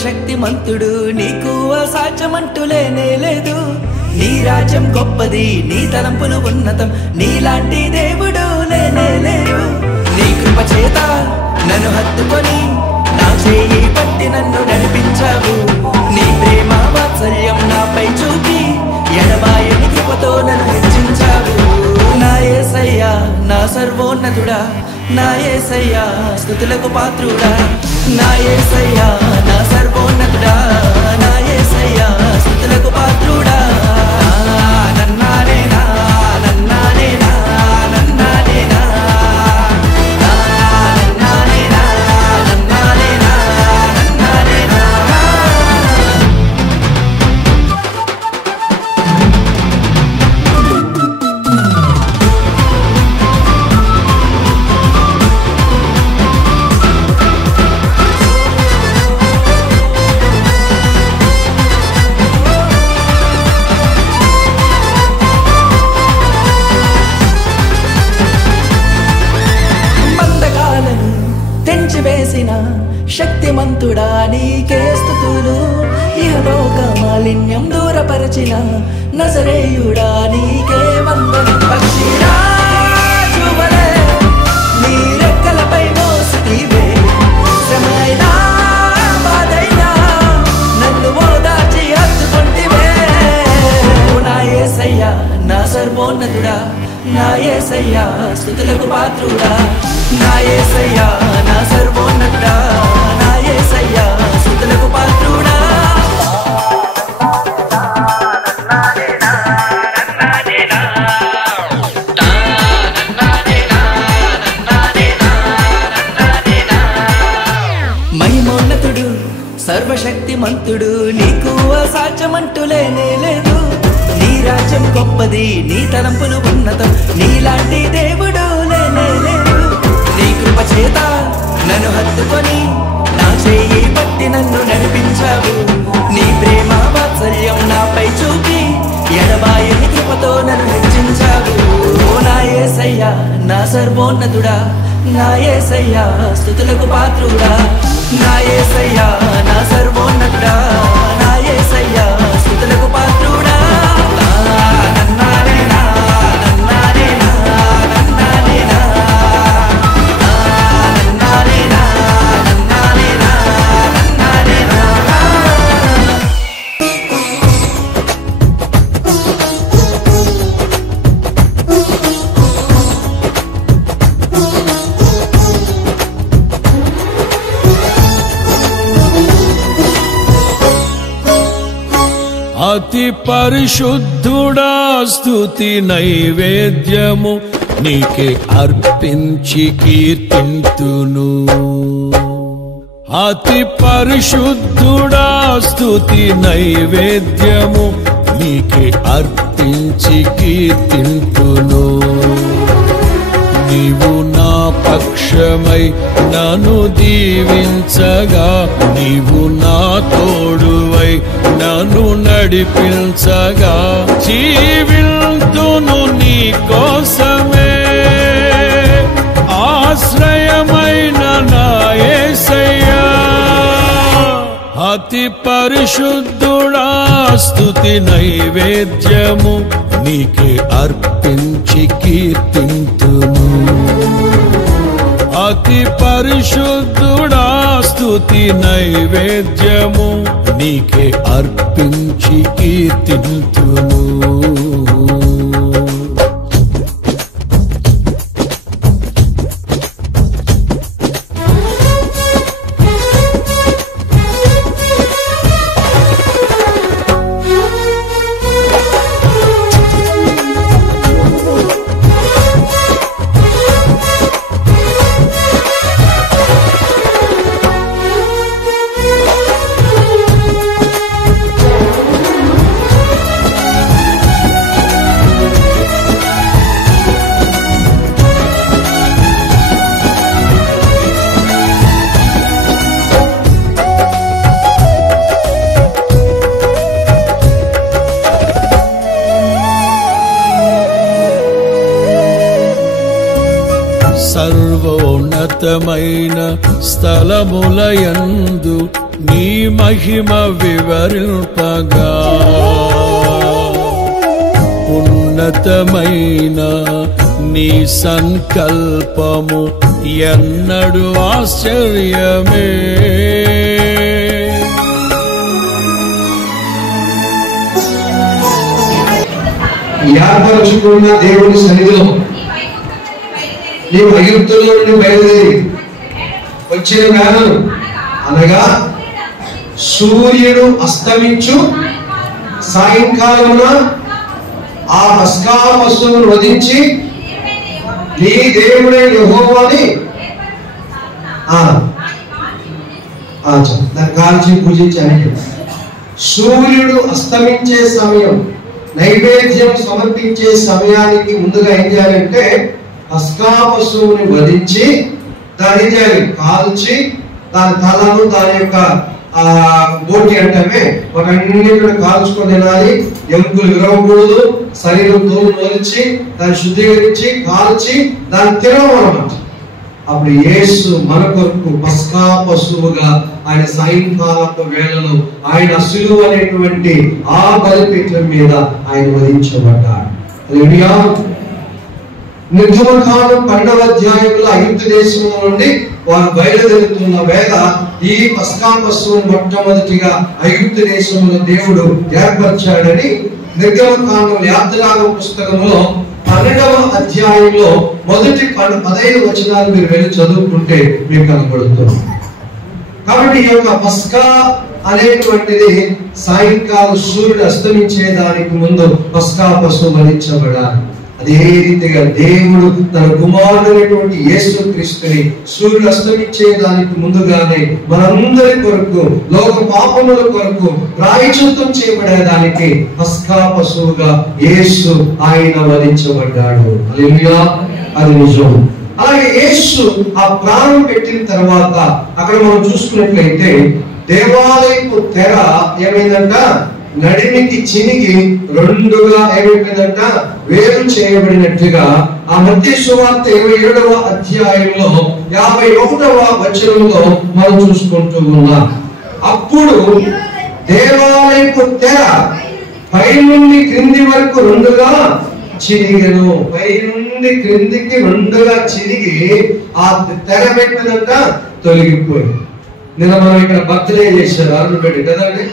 సర్వశక్తిమంతుడు నీకు అసాధ్యమంటూ లేనే లేదు. నీ రాజ్యం గొప్పది, నీ తలంపులు ఉన్నతం, నీలాంటి దేవుడు లేనే లేడు. నీ కృప చేత నన్ను హత్తుకొని నా చేయి పట్టి నన్ను నడిపించావు. నీ ప్రేమ వాత్సల్యం నాపై చూపి ఎడబాయని కృపతో నన్ను హెచ్చించావు. నా యేసయ్యా నా సర్వోన్నతుడా, నా యేసయ్యా స్తుతులకు పాత్రుడా, నా యేసయ్యా నా సర్వోన్నతుడా, నా యేసయ్యా స్తుతులకు పాత్రుడా. నన్నానేనా నన్నానేనా నన్నానేనా నన్నానేనా నన్నానేనా నన్నానేనా. తెంచివేసిన శక్తిమంతుడా నీకే స్తుతులు. ఇహలోక మాలిన్యం దూరపరచిన నజరేయుడా నీకే వందనం. పక్షిరాజువలే నీ రెక్కలపై మోసితివే, శ్రమైనా బాధైనా నన్ను ఓదార్చి హత్తుకొంటివే. నా యేసయ్యా నా సర్వోన్నతుడా, నా యేసయ్యా స్తుతులకు పాత్రుడా, నా యేసయ్యా నా సర్వోన్నతుడా, నా యేసయ్యా స్తుతులకు పాత్రుడా. మహిమోన్నతుడు సర్వశక్తిమంతుడు నీకు అసాధ్యమంటూ లేనే లేదు. నీ రాజ్యం గొప్పది, నీ తలంపులు ఉన్నతం, నీలాంటి దేవుడు లేనే లేదు. నీ కృప చేత నన్ను హత్తుకొని నా చేయి పట్టి నన్ను నడిపించావు. నీ ప్రేమ వాత్సల్యం నాపై చూపి ఎడబాయని కృపతో నన్ను హెచ్చించావు. నా యేసయ్యా నా సర్వోన్నతుడా, నా యేసయ్యా స్తుతులకు పాత్రుడా, నా యేసయ్యా నా సర్వోన్నతుడా, నా యేసయ్యా స్తుతులకు పాత్రుడా. నన్నానేనా నన్నానేనా నన్నానేనా నన్నానేనా నన్నానేనా నన్నానేనా. అతి పరిశుద్ధుడా స్తుతి నైవేద్యము నీకే అర్పించి కీర్తింతును. అతి పరిశుద్ధుడా స్తుతి నైవేద్యము నీకే అర్పించి కీర్తింతును. నీవు నా పక్షమై నన్ను దీవించగా, నీవు నా తోడువై నన్ను నడిపించగా, జీవింతును నీ కోసమే ఆశ్రయమైన నా యేసయ్యా. అతి పరిశుద్ధుడా స్తుతి నైవేద్యము నీకే అర్పించి కీర్తింతును. అతి పరిశుద్ధుడా స్తుతి నైవేద్యము నీకే అర్పించి కీర్తింతును. సర్వోన్నతమైన స్థలములయందు నీ మహిమ వివరింపగా ఉన్నతమైన నీ సంకల్పము ఎన్నడు ఆశ్చర్యమే. ఏర్పరచుకున్న దేవుని సన్నిధిలో నీవు ఐగుప్తులో నుండి బయలుదేరి వచ్చిన వేళను అనగా సూర్యుడు అస్తమించు సాయంకాలమున ఆ పస్కా పశువును వధించి నీ దేవుడే యెహోవాని దాన్ని కాల్చి పూజించాను. సూర్యుడు అస్తమించే సమయం, నైవేద్యం సమర్పించే సమయానికి ముందుగా ఏం చేయాలంటే పస్కా పశువుని వధించి దాన్ని చేయాలి, కాల్చి దాని తలను దాని యొక్క బోటి అంటే వాటన్నిటిని కాల్చుకొని తినాలి. ఎముకలు విరవకూడదు, శరీరం తోలు మొలిచి దాన్ని శుద్ధీకరించి కాల్చి దాన్ని తినమన్నమాట. అప్పుడు యేసు మన కొరకు పస్కా పశువుగా ఆయన సాయంకాలపు వేళలో ఆయన సిలువ అనేటువంటి ఆ బలిపీఠం మీద ఆయన వధించబడ్డాడు. హల్లెలూయా. నిర్గమకాండం 12వ అధ్యాయంలో ఐగుప్తు దేశం నుండి వారు బయలుదేరుతున్న వేళ ఈ పస్కా పశువును మొట్టమొదటిగా ఐగుప్తు దేశంలో దేవుడు ఏర్పరిచాడని నిర్గమకాండం యాత్రాగమ పుస్తకంలో 12వ అధ్యాయంలో మొదటి 15 వచనాలు మీరు వెళ్ళి చదువుకుంటే మీకు కనబడుతుంది. కాబట్టి ఈ యొక్క పస్కా అనేటువంటిది సాయంకాలం సూర్యుడు అస్తమించేదానికి ముందు పస్కా పశువు వధించబడాలి. అదే రీతిగా దేవుడు తన కుమారుడైనటువంటి యేసుక్రీస్తుని సూర్యుడు అస్తమించేదానికి ముందుగానే మనందరి కొరకు, లోక పాపముల కొరకు ప్రాయశ్చిత్తం చేయబడేదానికి పస్కా పశువుగా యేసు ఆయన వధించబడ్డాడు. హల్లెలూయా. అది నిజం. అలాగే యేసు ఆ ప్రాణం పెట్టిన తర్వాత అక్కడ మనం చూసుకున్నట్లయితే దేవాలయపు తెర ఏమైందంట, నడిమికి చినిగి రెండుగా ఏమైపోయిందంట, వేరు చేయబడినట్లుగా ఆ మత్తయి సువార్త 27వ అధ్యాయంలో 51వ వచనంలో మనం చూసుకుంటూ ఉన్నాం. అప్పుడు దేవాలయపు తెర పైనుండి క్రింది వరకు రెండుగా చినిగెను. పైనుండి క్రిందికి రెండుగా చినిగి ఆ తెర పెట్టినంత తొలగిపోయింది. నిన్న మనం ఇక్కడ బర్త్డే చేశారు అరుణ్ పెట్టి కదండి,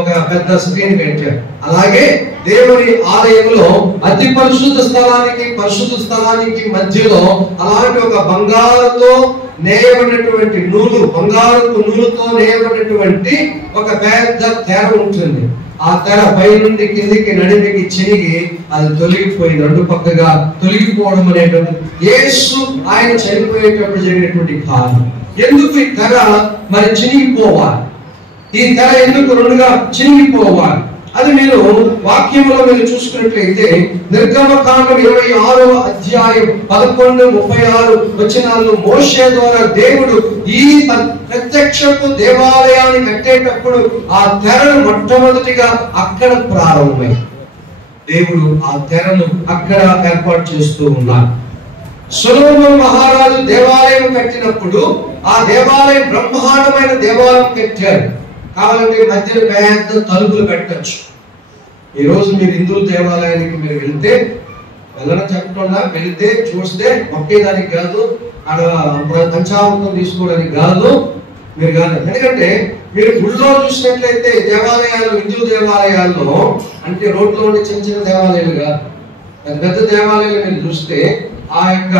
ఒక పెద్ద స్క్రీన్ పెట్టారు. అలాగే దేవుని ఆలయంలో అతి పరిశుద్ధ స్థలానికి మధ్యలో అలాంటి ఒక బంగారుతో నేయబడినటువంటి నూలు, బంగారపు నూలుతో నేయబడినటువంటి ఒక పెద్ద తెర ఉంటుంది. ఆ తెర పై నుండి కిందికి నడిమికి చినిగి అది తొలగిపోయింది. రెండు పక్కగా తొలగిపోవడం అనేటువంటి యేసు ఆయన చనిపోయేటప్పుడు జరిగినటువంటి కారణం. ఎందుకు ఈ తెర మరి చినిగిపోవాలి? ఈ తెర ఎందుకు రెండుగా చినిగిపోవాలి? అది మీరు వాక్యంలో మీరు చూసుకున్నట్లయితే నిర్గమకాండం 26వ అధ్యాయం 11-36 వచనాల్లో మోషే ద్వారా దేవుడు ఈ ప్రత్యక్షపు దేవాలయాన్ని కట్టేటప్పుడు ఆ తెరను మొట్టమొదటిగా అక్కడ ప్రారంభమైంది. దేవుడు ఆ తెరను అక్కడ ఏర్పాటు చేస్తూ ఉన్నారు. సొలొమోను మహారాజు దేవాలయం కట్టినప్పుడు ఆ దేవాలయం బ్రహ్మాండమైన దేవాలయం కట్టారు. కావాలంటే మధ్యలో పెద్ద తలుపులు పెట్టచ్చు. ఈ రోజు మీరు హిందూ దేవాలయానికి మీరు వెళ్తే, వెళ్ళడం చెప్పకుండా వెళ్తే చూస్తే మొక్కేదానికి కాదు, అక్కడ పంచామృతం తీసుకోవడానికి కాదు, మీరు కాదు. ఎందుకంటే మీరు గుళ్ళో చూసినట్లయితే దేవాలయాలు, హిందూ దేవాలయాల్లో అంటే రోడ్లో ఉండే చిన్న చిన్న దేవాలయాలు కాదు, పెద్ద పెద్ద దేవాలయాలు మీరు చూస్తే ఆ యొక్క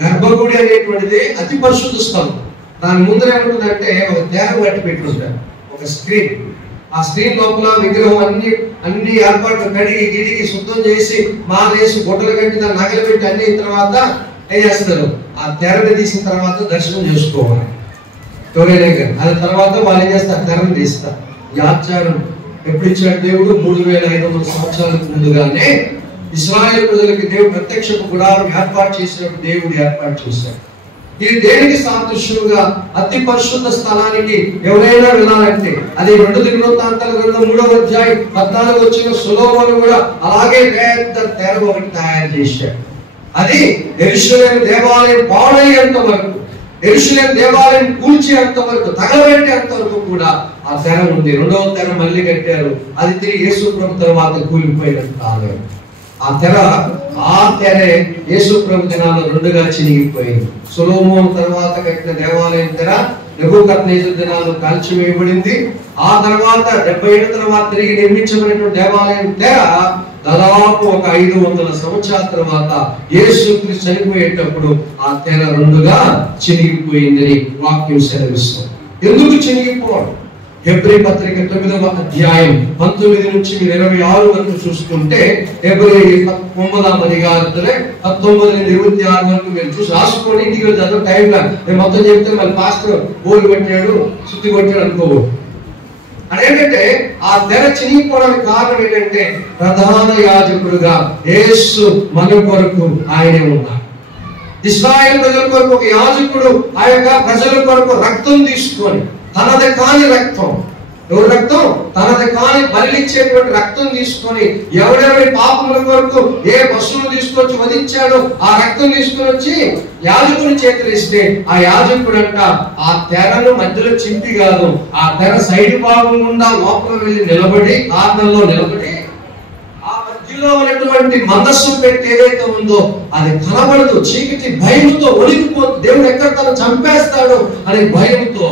గర్భగుడి అనేటువంటిది అతి పరిశుద్ధ స్థలం. దాని ముందర ఏముంటుందంటే ఒక తెర కట్టి పెట్టుంటారు, ఒక స్క్రీన్. ఆ స్క్రీన్ లోపల విగ్రహం అన్ని ఏర్పాట్లు కడిగి గిడిగి శుద్ధం చేసి మాలేసి గుడ్డలు కట్టి దాన్ని నగలు పెట్టి అన్ని తర్వాత ఏం చేస్తారు, ఆ తెరని తీసిన తర్వాత దర్శనం చేసుకోవాలి. అది తర్వాత వాళ్ళు ఏం చేస్తారు, తెరను తీస్తారు. ఈ ఆచారం ఎప్పుడు ఇచ్చాడు దేవుడు? 3500 సంవత్సరాలకు ముందుగానే ఇశ్రాయేలు ప్రజలకి దేవుడు ప్రత్యక్ష గుడారం ఏర్పాటు చేసినప్పుడు దేవుడు ఏర్పాటు చేశాడు. ఇది దేనికి సాదృశ్యంగా? అతి పరిశుద్ధ స్థలానికి ఎవరైనా వెళ్ళాలంటే అది 2 దినవృత్తాంతాల గ్రంథం 3వ అధ్యాయం 14 వచ్చిన సొలొమోను కూడా అలాగే పెద్ద తెర ఒకటి తయారు చేశాడు. అది యెరూషలేము దేవాలయం పాడయ్యేంత వరకు, యెరూషలేము దేవాలయం కూల్చేంత వరకు, తగలబెట్టేంత వరకు కూడా ఆ తెర ఉంది. రెండవ తెర మళ్ళీ కట్టారు. అది తిరిగి యేసు ప్రభు తర్వాత కూలిపోయినట్టు కాలేదు. ఆ తెరే యేసు ప్రభు దినాల్లో రెండుగా చినిగిపోయింది. సొలొమోను తర్వాత కట్టిన దేవాలయం తెర నెబుకద్నెజరు దినాల్లో కాల్చివేయబడింది. ఆ తర్వాత 70 ఏళ్ల తర్వాత తిరిగి నిర్మించబడినటువంటి దేవాలయం తెర దాదాపు ఒక 500 సంవత్సరాల తర్వాత యేసుక్రీస్తు చనిపోయేటప్పుడు ఆ తెర రెండుగా చినిగిపోయిందని వాక్యం సెలవిస్తుంది. ఎందుకు చినిగిపోవడం? హెబ్రీ పత్రిక 9వ అధ్యాయం 19 నుంచి 26 వరకు చూసుకుంటే, హెబ్రీ 9వ అధికారத்திலே 19 నుండి 26 వరకు మీరు చూసి రాసుకోండి. ఇంటికి వెళ్ళి టైంలో నేను మొత్తం చెప్తే మళ్ళీ పాస్టర్ బోరు పెట్టాడు, శుద్ధి కొట్టాడు అనుకోవు. అదేంటంటే ఆ తెర చినిగిపోవడానికి కారణం ఏంటంటే ప్రధాన యాజకుడుగా యేసు మన కొరకు ఆయనే ఉన్నాడు. ఇశ్రాయేలు ప్రజల కొరకు ఒక యాజకుడు ఆ యొక్క ప్రజల కొరకు రక్తం తీసుకొని, తనది కాని రక్తం, ఎవరి రక్తం? తనది కాని బలిచ్చేటువంటి రక్తం తీసుకొని, ఎవడెవరి పాపముల కొరకు ఏ పశువును తీసుకొచ్చి వధించాడో ఆ రక్తం తీసుకొని వచ్చి యాజకుని చేతులు ఇస్తే, ఆ యాజకుడు అంట ఆ తెరను మధ్యలో చింపి కాదు, ఆ తెర సైడ్ భాగం గుండా లోపల వెళ్ళి నిలబడి, కారణంలో నిలబడి ఆ మధ్యలో ఉన్నటువంటి మందస్సు పెట్టి ఏదైతే ఉందో అది కనబడదు. చీకటి భయంతో ఒలికిపోతుంది. దేవుడు ఎక్కడ తను చంపేస్తాడు అనే భయంతో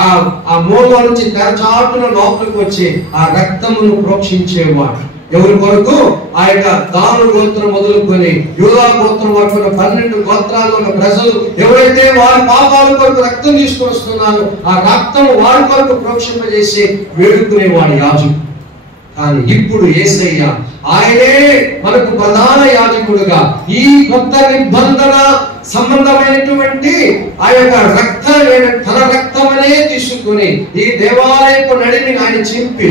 ఆ మూలలో నుంచి తెరచాటున లోపలికి వచ్చి ఆ రక్తమును ప్రోక్షించేవాడు. ఎవరి కొరకు? ఆ యొక్క దాను గోత్రం మొదలుకొని యూదా గోత్రం వరకు 12 గోత్రాల్లో ఉన్న ప్రజలు ఎవరైతే వారి పాపాల కొరకు రక్తం తీసుకొని వస్తున్నారో ఆ రక్తం వారి కొరకు ప్రోక్షింపజేసి వేడుకునేవాడు యాజకుడు. కానీ ఇప్పుడు యేసయ్య ఆయనే మనకు ప్రధాన యాజకుడుగా ఈ కొత్త నిబంధన సంబంధమైనటువంటి ఆ యొక్క తన రక్తమనే తీసుకుని ఈ దేవాలయపు నడిని ఆయన చింపి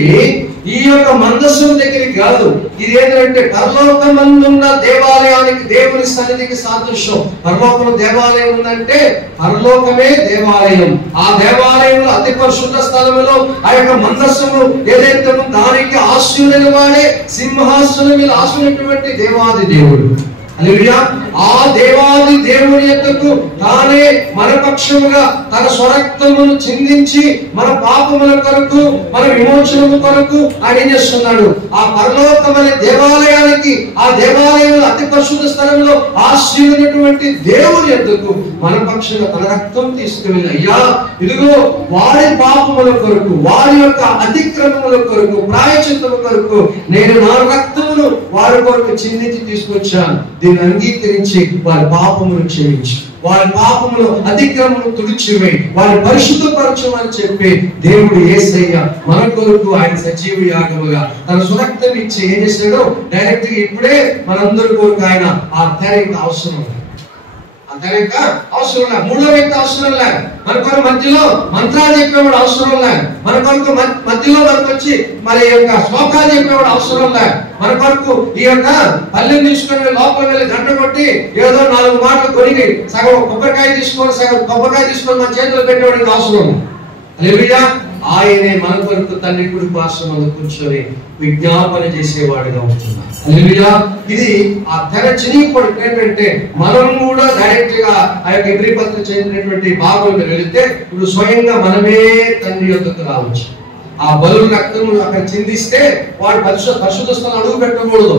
ఈ యొక్క మందస్సు దగ్గరికి కాదు, ఇది ఏంటంటే పరలోకమందున్న దేవాలయానికి, దేవుని సన్నిధికి సాదృశ్యం. పరలోకంలో దేవాలయం ఉందంటే పరలోకమే దేవాలయం. ఆ దేవాలయంలో అతి పరిశుద్ధ స్థలంలో ఆ యొక్క మందస్సును ఏదైతే ఉందో దానికి ఆశీనుడైన వాడే సింహాసనం మీద ఆశీనుడైనటువంటి దేవాది దేవుడు. హల్లెలూయా. ఆ దేవాది దేవుని యొద్దకు తానే మన పక్షముగా తన స్వరక్తమును చిందించి మన పాపముల కొరకు, మన విమోచనము కొరకు ఆయన ఏం చేస్తున్నాడు? ఆ పరలోకమనే దేవాలయానికి, ఆ దేవాలయంలో అతి పరిశుద్ధ స్థలంలో ఆశీర్వైనటువంటి దేవుని యొద్దకు మన పక్షంగా తన రక్తం తీసుకువెళ్ళి, అయ్యా ఇదిగో వారి పాపముల కొరకు, వారి యొక్క అతిక్రమముల కొరకు, ప్రాయశ్చిత్తము కొరకు నేను నా రక్తమును వారి కొరకు చిందించి తీసుకొచ్చాను. దీన్ని అంగీకరించి వారి పాపమును క్షమించి, వారి పాపములు అతిక్రమమును తుడిచివేయి, వారి పరిశుద్ధపరచమని చెప్పి దేవుడు యేసయ్య మన కొరకు ఆయన సజీవ యాగముగా తన స్వరక్తం ఇచ్చి ఏం చేశాడో డైరెక్ట్ గా ఇప్పుడే మనందరి కొరకు ఆయన ఆ తెర అవసరం, ఆ తెర అవసరం లే, మూడో వ్యక్తి అవసరం లే, మన కొరకు మధ్యలో మంత్రాలు చెప్పేవాడు అవసరం లే, మన కొరకు మధ్యలో మనకు వచ్చి మరి యొక్క శ్లోకాలు చెప్పేవాడు అవసరం లే, మన కొరకు ఈ యొక్క పల్లెని తీసుకొని లోపల వెళ్ళి గంట కొట్టి ఏదో 4 మాటలు కొనిగి సగం కొబ్బరికాయ తీసుకొని మన చేతులు పెట్టేవాడికి అవసరం. హల్లెలూయా. ఆయనే మన కొరకు తండ్రి కుడి పార్శ్వమందు కూర్చొని విజ్ఞాపన చేసేవాడుగా ఉంటున్నాడు. హల్లెలూయా. ఇది ఆ తెర చినిగిపోవడం ఏంటంటే మనం కూడా డైరెక్ట్ గా ఆ యొక్క హెబ్రీ పత్రిక చదివినటువంటి భాగంలో వెళితే ఇప్పుడు స్వయంగా మనమే తండ్రి యొద్దకు రావచ్చు. ఆ బలుల రక్తము అక్కడ చిందిస్తే వాడు పరిశుద్ధ స్థలం అడుగు పెట్టకూడదు.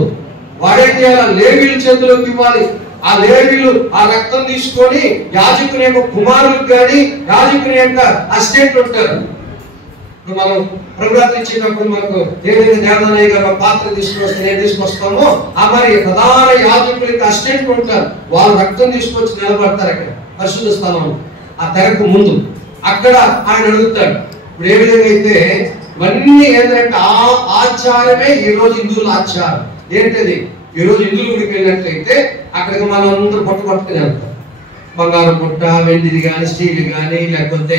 వాడేం చేయాలి? లేవీల చేతిలోకి ఇవ్వాలి. ఆ లేవీలు ఆ రక్తం తీసుకొని యాజకుని యొక్క కుమారులకు కానీ యాజకుని యొక్క అసిస్టెంట్ ఉంటారు. ఇప్పుడు మనం ప్రభుత్వం ఇచ్చేటప్పుడు మనకు ఏదైతే దేవదానయ్య గారు పాత్ర తీసుకొస్తే ఏం తీసుకొస్తామో ఆ మరి ప్రధాన యాజకులకి అసిస్టెంట్ ఉంటారు. వాళ్ళు రక్తం తీసుకొచ్చి నిలబడతారు అక్కడ పరిశుద్ధ స్థలం ఆ తెరకు ముందు. అక్కడ ఆయన అడుగుతాడు. ఇప్పుడు ఏ విధంగా అయితే ఇవన్నీ ఏంటంటే ఆ ఆచారమే ఈ రోజు హిందువుల ఆచారం. ఏంటది? ఈ రోజు హిందువుల గుడికి వెళ్ళినట్లయితే అక్కడికి మనం అందరూ పట్టుకుని వెళ్తాం. బంగారం పుట్ట, వెండిది కానీ, స్టీల్ కానీ, లేకపోతే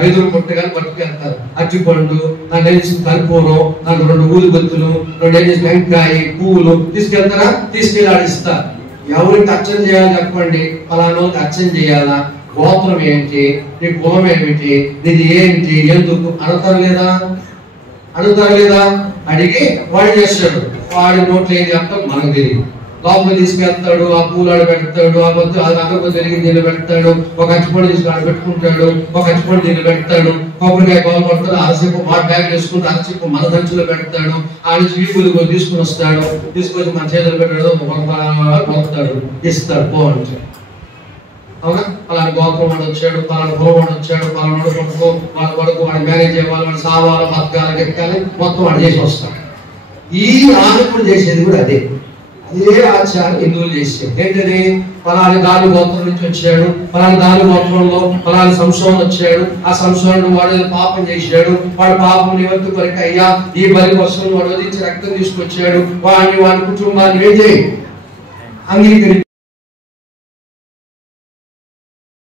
వెదురు పుట్ట కానీ పట్టుకెళ్తారు. అరటిపండు, దాంట్లో ఏం చేసి కర్పూరం, దాంట్లో 2 ఊదుబత్తులు, 2 ఏం చేసి వెంకాయ, పువ్వులు తీసుకెళ్తారా? తీసుకెళ్ళి ఆడిస్తారు. ఎవరికి అర్చన చేయాలి చెప్పండి, ఫలానాకి అర్చన చేయాలా, గోత్రం ఏంటి, నీ కులం ఏమిటి, నీది ఏంటి, ఎందుకు అడుగుతారు లేదా? అడిగి వాడు చేస్తాడు. వాడి నోట్లో ఏం చెప్తాం మనకు తెలియదు. లోపల తీసుకెళ్తాడు, ఆ పూలాడు పెడతాడు, ఆ వద్దు అగరబత్తి తిరిగి దీన్ని పెడతాడు, ఒక అచ్చిపొడి తీసుకుని పెట్టుకుంటాడు, ఒక అచ్చిపొడి దీన్ని పెడతాడు, కొబ్బరికాయ గోలు పడతాడు, అరసిప్పు మా బ్యాగ్ వేసుకుంటూ అరసిప్పు మన దంచులో పెడతాడు, ఆ నుంచి వీపులు తీసుకుని వస్తాడు, తీసుకొచ్చి మన చేతులు పెట్టాడు, పోతాడు, ఇస్తాడు పోవాలి. అవునా? అలాంటి గోత్రం వాడు వచ్చాడు, పలానా కులం వాడు వచ్చాడు, పలానా కొడుకు వాళ్ళ కొడుకు వాడు మేనేజ్ చేయాలి, వాడు సావాలి, బతకాలి, గెక్కాలి, మొత్తం వాడు చేసి వస్తాడు. ఈ ఆనకుడు చేసేది కూడా అదే ఆచారం హిందువులు చేసేది. ఏంటది? పలానా గాలి గోత్రం నుంచి వచ్చాడు, పలానా గాలి గోత్రంలో పలానా సంశోధన వచ్చాడు, ఆ సంశోధన వాడు పాపం చేశాడు, వాడు పాపం నివర్తి కొరకు అయ్యా ఈ బలి కోసం వాడు వదిలించి రక్తం తీసుకొచ్చాడు, వాడి కుటుంబాన్ని ఏం చేయి అంగీకరి